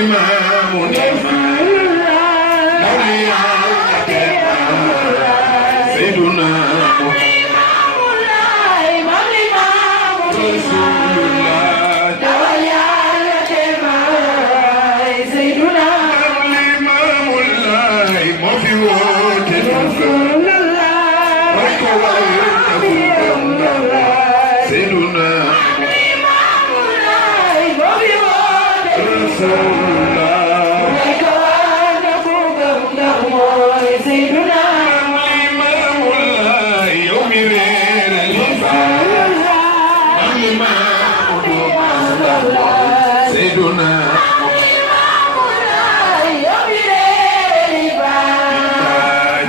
Limamou Seydina Limamou Lahi Mofi Wotè Seydina Limamou Lahi Mofi Wotè Seydina Limamou Lahi yow mi réer Seydina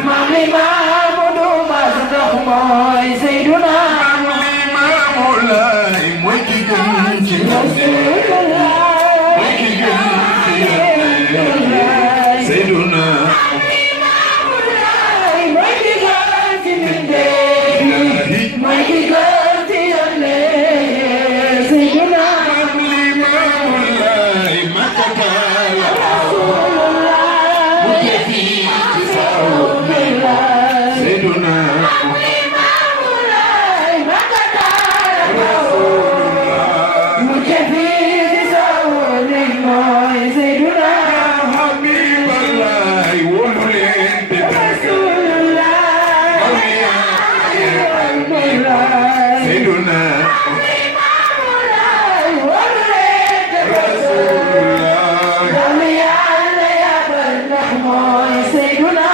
Mame Moy Seydina Limamou Lahi mooy ki gën ci mooy ki gën ci Seydina Limamou Lahi mooy ki gën ci mooy ki gën ci Seydina Limamou Lahi makatala mu defi ci saw Seydina Limamou Lahi makatala mu defi ci saw Moy Seydina Habiballahi wóolu leen te Seydina Limamou Lahi wóolu leen te Moy Seydina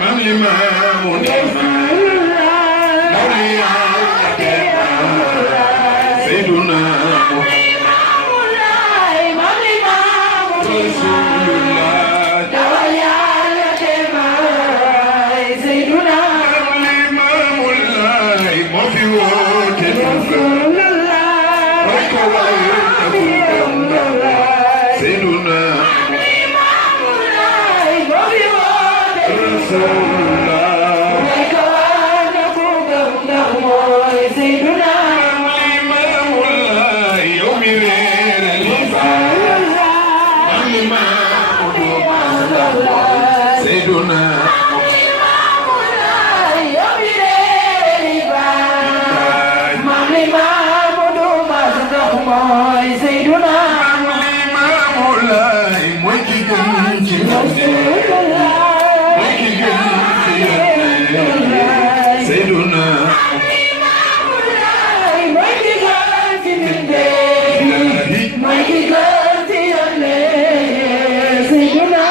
Mame Limamou Seydina Limamou Lahi Mofi Wotè Seydina Limamou Lahi Mofi Wotè Seydina Limamou Lahi yow mi réer Seydina Limamou Lahi yow mi réer Mame Moy Seydina Limamou Lahi mooy ki gën ci mooy ki gën ci Seydina Limamou Lahi mooy ki gën ci mooy ki gën ci Seydina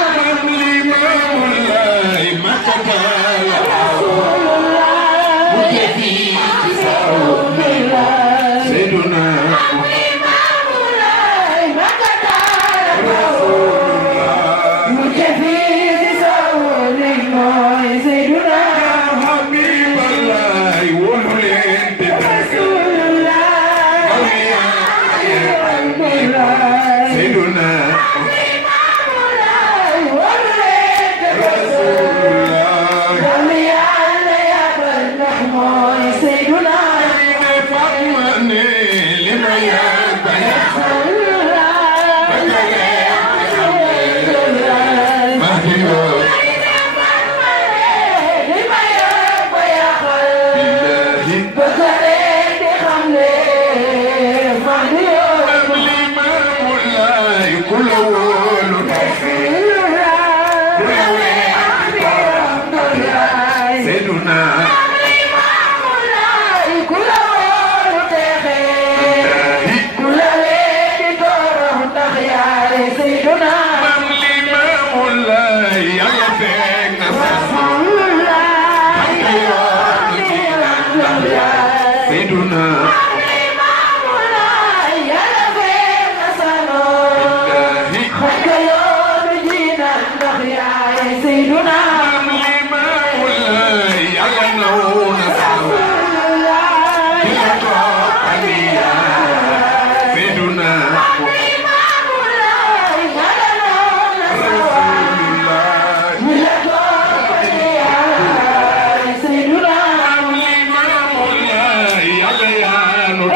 Seydina Limamou Lahi yàlla fekk na sa noon xëy yoonu diina ndax yaay Seydina Limamou Lahi yàlla naw na sa noon dina toog aliya Seydina Limamou Lahi yàlla naw na sa noon dina toog aliya Seydina Limamou Lahi yàlla yaanu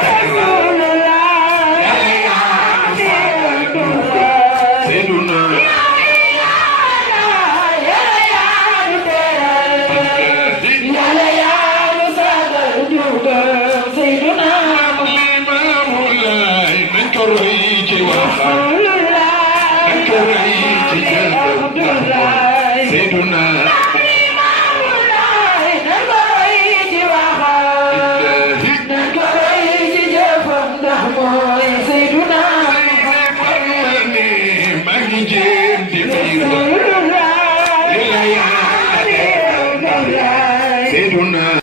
Seydina